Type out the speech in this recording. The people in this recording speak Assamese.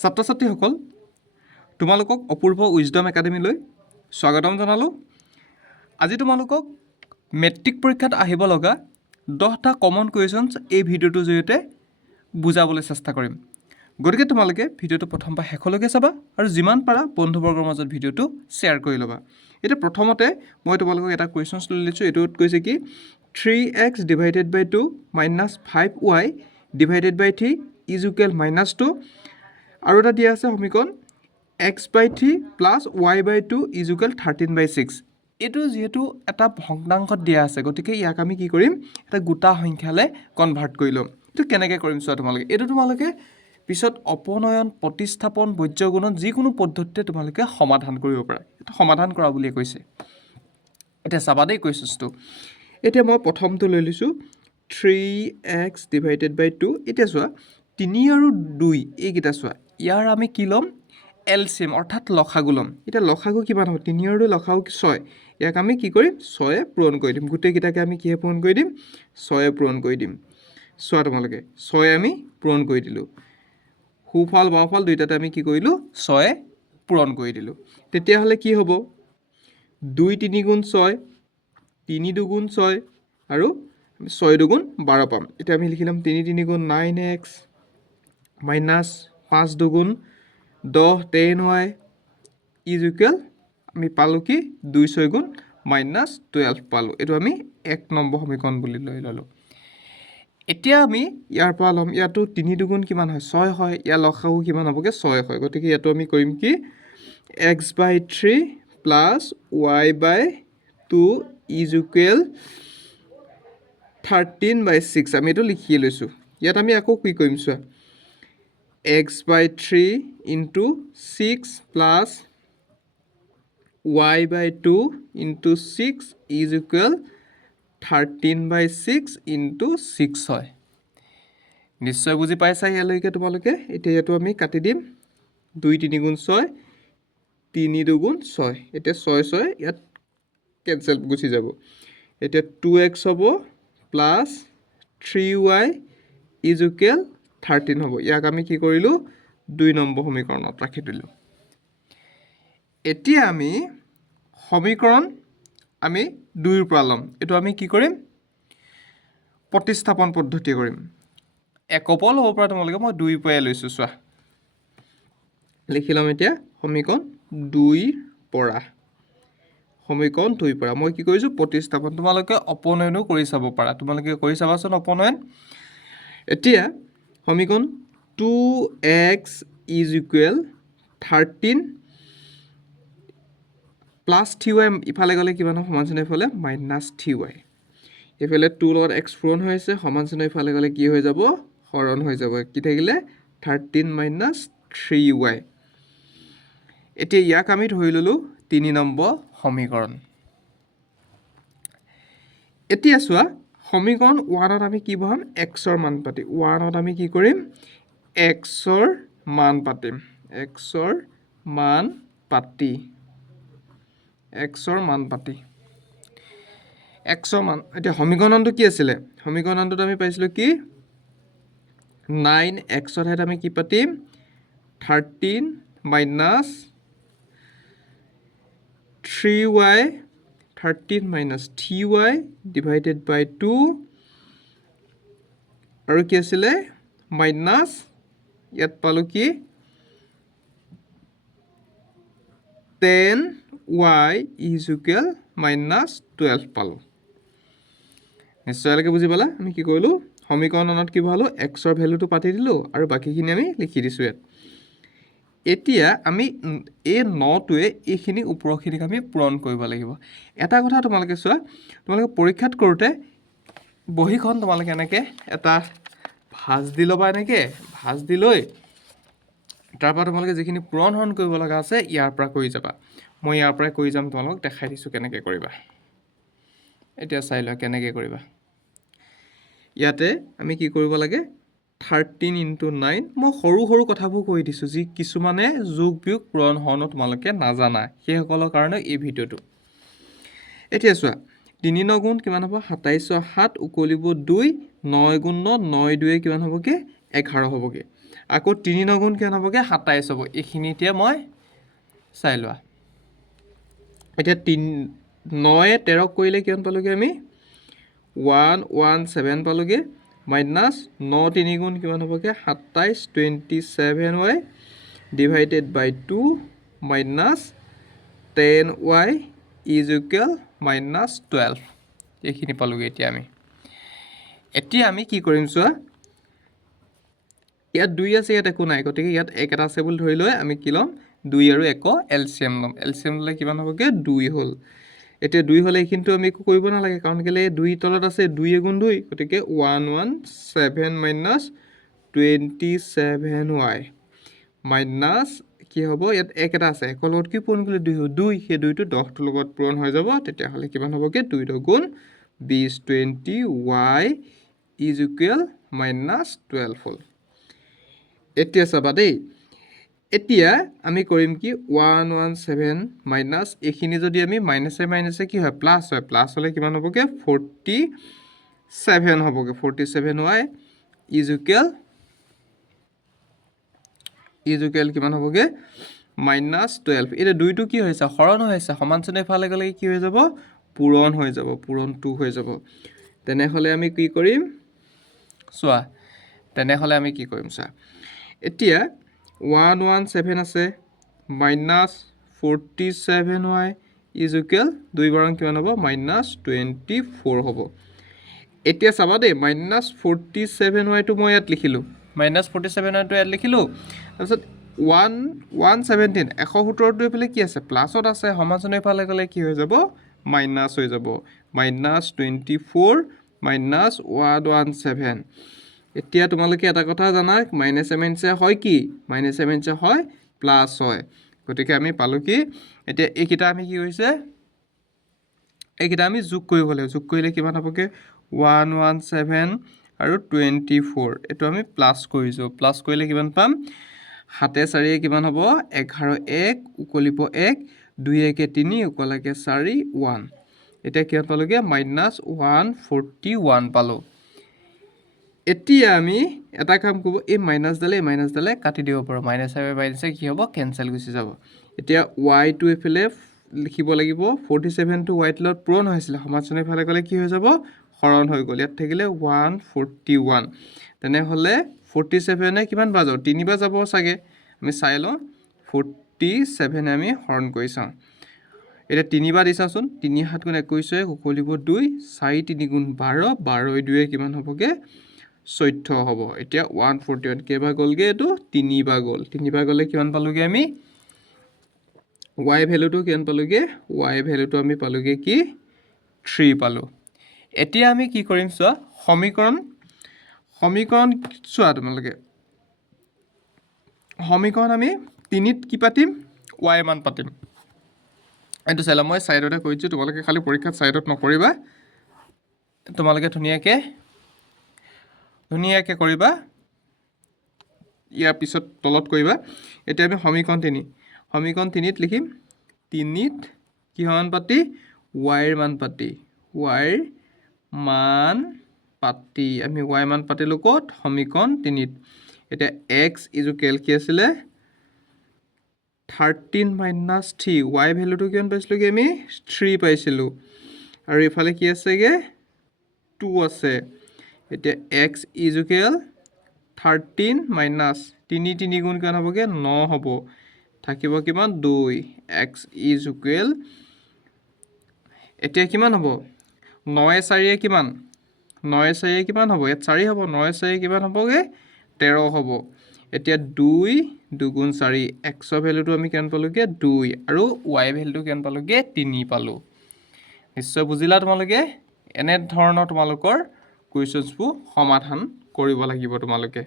ছাত্ৰ ছাত্ৰীসকল তোমালোকক অপূৰ্ব উইজডম একাডেমীলৈ স্বাগতম জনালোঁ। আজি তোমালোকক মেট্ৰিক পৰীক্ষাত আহিব লগা 10টা কমন কুৱেশ্যনছ এই ভিডিঅ'টোৰ জৰিয়তে বুজাবলৈ চেষ্টা কৰিম। গতিকে তোমালোকে ভিডিঅ'টো প্ৰথম পৰা শেষলৈকে চাবা আৰু যিমান পাৰা বন্ধুবৰ্গৰ মাজত ভিডিঅ'টো শ্বেয়াৰ কৰি ল'বা। এতিয়া প্ৰথমতে মই তোমালোকক এটা কুৱেশ্যনছ লৈ লৈছোঁ। এইটোত কৈছে কি 3x divided by 2 minus 5y divided by 3 is equal -2 আৰু এটা দিয়া আছে সমীকৰণ x/3 plus y/2 is equal 13/6। এইটো যিহেতু এটা ভগ্নাংশত দিয়া আছে, গতিকে ইয়াক আমি কি কৰিম, এটা গোটা সংখ্যালৈ কনভাৰ্ট কৰি ল'ম। এইটো কেনেকৈ কৰিম চোৱা তোমালোকে। এইটো তোমালোকে পিছত অপনয়ন, প্ৰতিস্থাপন, বৈজ্যগুণন যিকোনো পদ্ধতিতে তোমালোকে সমাধান কৰিব পাৰা। এইটো সমাধান কৰা বুলিয়ে কৈছে। এতিয়া চাবা দেই কুৱেশ্যনছটো। এতিয়া মই প্ৰথমটো লৈ লৈছোঁ 3x ডিভাইডেড বাই 2। এতিয়া চোৱা 3 আৰু 2 এইকেইটা চোৱা, ইয়াৰ আমি কি ল'ম, এলচিএম অৰ্থাৎ লসাগু ল'ম। এতিয়া লসাগু কিমান হ'ব, 3 আৰু 2 লসাগু 6। ইয়াক আমি কি কৰিম, 6 পূৰণ কৰি দিম। গোটেইকেইটাকে আমি কিহে পূৰণ কৰি দিম, 6 পূৰণ কৰি দিম। চোৱা তোমালোকে 6 আমি পূৰণ কৰি দিলোঁ। সোঁফাল বাওঁফাল দুইটাতে আমি কি কৰিলোঁ, 6 পূৰণ কৰি দিলোঁ। তেতিয়াহ'লে কি হ'ব, 2 3 গুণ 6, 3 2 গুণ 6 আৰু 6 2 গুণ 12 পাম। এতিয়া আমি লিখি ল'ম 3 3 গুণ 9x মাইনাছ 5 2 গুণ 10 10y ইজ ইকুৱেল আমি পালোঁ কি 2 6 গুণ -12 পালোঁ। এইটো আমি 1 নম্বৰ সমীকৰণ বুলি লৈ ল'লোঁ। এতিয়া আমি ইয়াৰ পৰা ল'ম, ইয়াতো 3 2 গুণ কিমান হয়, 6 হয়। ইয়াৰ লসাগু কিমান হ'বগৈ, 6 হয়। গতিকে ইয়াতো আমি কৰিম কি x/3 plus y/2 is equal 13/6। আমি এইটো লিখিয়ে লৈছোঁ। ইয়াত আমি আকৌ কি কৰিম চোৱা, x/3 into 6 plus y/2 into 6 is equal 13/6 into 6 হয়। নিশ্চয় বুজি পাইছা ইয়ালৈকে তোমালোকে। এতিয়া ইয়াতো আমি কাটি দিম, 2 3 গুণ 6, 3 2 গুণ 6। এতিয়া 6 6 ইয়াত কেঞ্চেল গুচি যাব। এতিয়া 2x হ'ব প্লাছ 3y ইজ ইকুৱেল 13 হ'ব। ইয়াক আমি কি কৰিলোঁ, 2 নম্বৰ সমীকৰণত ৰাখি দিলোঁ। এতিয়া আমি সমীকৰণ আমি 2ৰ পৰা ল'ম। এইটো আমি কি কৰিম, প্ৰতিস্থাপন পদ্ধতি কৰিম। একপল হ'ব পৰা তোমালোকে, মই 2ৰ পৰাই লৈছোঁ। চোৱা লিখি ল'ম এতিয়া সমীকৰণ 2ৰ পৰা। সমীকৰণ 2ৰ পৰা মই কি কৰিছোঁ, প্ৰতিস্থাপন। তোমালোকে অপনয়নো কৰি চাব পাৰা, তোমালোকে কৰি চাবাচোন অপনয়ন। এতিয়া সমীকৰণ 2x is equal 13 plus 3y ইফালে গ'লে কিমান হ'ব, সমান চিন ইফালে -3y। এইফালে 2 লগত x পূৰণ হৈ আছে, সমান চিন ইফালে গ'লে কি হৈ যাব, হৰণ হৈ যাব। কি থাকিলে 13 - 3y। এতিয়া ইয়াক আমি ধৰি ল'লোঁ 3 নম্বৰ সমীকৰণ। এতিয়া চোৱা সমীকৰণ 1ত আমি কি বহাম, xৰ মান পাতিম। 1ত আমি কি কৰিম, xৰ মান পাতিম। xৰ মান পাতি xৰ মান। এতিয়া সমীকৰণটো কি আছিলে, সমীকৰণটোত আমি পাইছিলোঁ কি 9xৰ ঠাইত আমি কি পাতিম, 13 - 3y 13 - 3y ডিভাইডেড বাই 2 আৰু কি আছিলে মাইনাছ, ইয়াত পালোঁ কি 10y ইজ ইকুৱেল -12 পালোঁ। নিশ্চয়লৈকে বুজি পালা। আমি কি কৰিলোঁ, সমীকৰণত কি বহালোঁ, xৰ ভেলুটো পাতি দিলোঁ আৰু বাকীখিনি আমি লিখি দিছোঁ ইয়াত। এতিয়া আমি এই 9টোৱে এইখিনি ওপৰখিনিক আমি পূৰণ কৰিব লাগিব। এটা কথা তোমালোকে চোৱা, তোমালোকে পৰীক্ষাত কৰোঁতে বহীখন তোমালোকে এনেকৈ এটা ভাঁজ দি ল'বা, এনেকৈ ভাঁজ দি লৈ তাৰপৰা তোমালোকে যিখিনি পূৰণ হৰণ কৰিব লগা আছে ইয়াৰ পৰা কৰি যাবা। মই ইয়াৰ পৰাই কৰি যাম, তোমালোকক দেখাই দিছোঁ কেনেকৈ কৰিবা। এতিয়া চাই লোৱা কেনেকৈ কৰিবা। ইয়াতে আমি কি কৰিব লাগে, 13 × 9। মই সৰু সৰু কথাবোৰ কৈ দিছোঁ, যি কিছুমানে যোগ বিয়োগ পূৰণ হৰণো তোমালোকে নাজানা, সেইসকলৰ কাৰণে এই ভিডিঅ'টো। এতিয়া চোৱা 3 9 গুণ কিমান হ'ব, 27 7 উকলিব 2, 9 গুণ 9 9 2 কিমান হ'বগৈ, 11 হ'বগৈ। আকৌ 3 9 গুণ কিমান হ'বগৈ 27 হ'ব এইখিনি এতিয়া মই চাই লোৱা এতিয়া 9 13 কৰিলে কিমান পালোগৈ আমি 117 পালোগৈ মাইনাছ 9 3 গুণ কিমান হ'বগৈ 27 27y divided by 2 minus 10y is equal minus 12 এইখিনি পালোগৈ এতিয়া আমি কি কৰিম চোৱা ইয়াত 2 আছে ইয়াত একো নাই গতিকে ইয়াত 1 এটা আছে বুলি ধৰি লৈ আমি কি ল'ম 2 আৰু 1 এলচিএম ল'ম এলচিএম ল'লে কিমান হ'বগৈ 2 হ'ল এতিয়া 2 হ'লে এইখিনিতো আমি একো কৰিব নালাগে কাৰণ কেলৈ 2 তলত আছে 2 গুণ 2 গতিকে 117 মাইনাছ 27y মাইনাছ কি হ'ব ইয়াত 1 এটা আছে 1 লগত কি পূৰণ কৰিলে 2 হ'ব 2 সেই 2টো 10টোৰ লগত পূৰণ হৈ যাব তেতিয়াহ'লে কিমান হ'বগৈ 2 গুণ 20 20y ইজ ইকুৱেল মাইনাছ 12 হ'ল এতিয়া চাবা দেই এতিয়া আমি কৰিম কি 117 মাইনাছ এইখিনি যদি আমি মাইনাছে কি হয় প্লাছ হ'লে কিমান হ'বগৈ 47 হ'বগৈ 47y ইজ ইকুৱেল কিমান হ'বগৈ মাইনাছ 12 এতিয়া 2টো কি হৈছে হৰণ হৈছে সমান চিহ্ন ইফালে গ'লে কি হৈ যাব পূৰণ হৈ যাব পূৰণ 2 হৈ যাব তেনেহ'লে আমি কি কৰিম চোৱা এতিয়া 117 আছে মাইনাছ 47y ইজ ইকুৱেল 2 বাৰং কিমান হ'ব মাইনাছ 24 হ'ব এতিয়া চাবা দেই মাইনাছ 47yটো মই ইয়াত লিখিলোঁ তাৰপিছত 117 117টো এইফালে কি আছে প্লাছত আছে সমাজনৰ এইফালে গ'লে কি হৈ যাব মাইনাছ হৈ যাব মাইনাছ 24 মাইনাছ 117 এতিয়া তোমালোকে এটা কথা জানা মাইনাছে হয় কি মাইনাছে হয় প্লাছ হয় গতিকে আমি পালোঁ কি এতিয়া এইকেইটা আমি কি হৈছে এইকেইটা আমি যোগ কৰিব লাগিব যোগ কৰিলে কিমান হ'বগৈ 117 আৰু 24 এইটো আমি প্লাছ কৰিছোঁ প্লাছ কৰিলে কিমান পাম 7 4 কিমান হ'ব 11 1 উকলিব 1 2 1 3 উকলাকে 4 1 এতিয়া কিমান পালোগৈ মাইনাছ 141 পালোঁ এতিয়া আমি এটা কাম কৰিব এই মাইনাছডালে কাটি দিব পাৰোঁ মাইনাছে কি হ'ব কেঞ্চেল গুচি যাব এতিয়া ৱাইটো এইফালে লিখিব লাগিব 47টো ৱাইট লগত পূৰণ হৈছিলে সমাজচনে ইফালে গ'লে কি হৈ যাব হৰণ হৈ গ'ল ইয়াত থাকিলে 141 তেনেহ'লে 47 কিমান বাৰ যাব 3 বাৰ যাব চাগে আমি চাই লওঁ 47 আমি হৰণ কৰি চাওঁ এতিয়া 3 বাৰ দি চাওঁচোন 3 7 গুণ 21 উকলিব 2 4 3 গুণ 12 12 2 কিমান হ'বগৈ 14 হ'ব এতিয়া 141 কেইবাৰ গ'লগৈ এইটো 3 বাৰ গ'ল 3 বাৰ গ'লে কিমান পালোগৈ আমি y ভেলুটো কিমান পালোগৈ y ভেলুটো আমি পালোগৈ কি 3 পালোঁ এতিয়া আমি কি কৰিম চোৱা সমীকৰণ চোৱা তোমালোকে সমীকৰণ আমি 3ত কি পাতিম y মান পাতিম এইটো চাই লওঁ মই ছাইডতে কৈছোঁ তোমালোকে খালি পৰীক্ষাত ছাইডত নকৰিবা তোমালোকে ধুনীয়াকৈ কৰিবা ইয়াৰ পিছত তলত কৰিবা এতিয়া আমি সমীকৰণ 3ত লিখিম 3ত কিমান পাতি y মান পাতি আমি y মান পাতিলোঁ ক'ত সমীকৰণ 3ত এতিয়া x ইজুকেল কি আছিলে 13 মাইনাছ 3 y ভেলুটো কিমান পাইছিলোঁগৈ আমি 3 পাইছিলোঁ আৰু এইফালে কি আছেগৈ 2 আছে এতিয়া x ইজুকেল 13 মাইনাছ 3 গুণ কিমান হ'বগৈ 9 হ'ব থাকিব কিমান 2 x ইজুকেল এতিয়া কিমান হ'ব 9 4 কিমান 9 4 কিমান হ'ব ইয়াত 4 হ'ব 9 4 কিমান হ'বগৈ 13 হ'ব এতিয়া 2 দুগুণ 4 x ভেলুটো আমি কিমান পালোঁগৈ 2 আৰু y ভেলুটো কিমান পালোঁগৈ 3 পালোঁ নিশ্চয় বুজিলা তোমালোকে এনেধৰণৰ তোমালোকৰ কুৱেশ্যনছবোৰ সমাধান কৰিব লাগিব তোমালোকে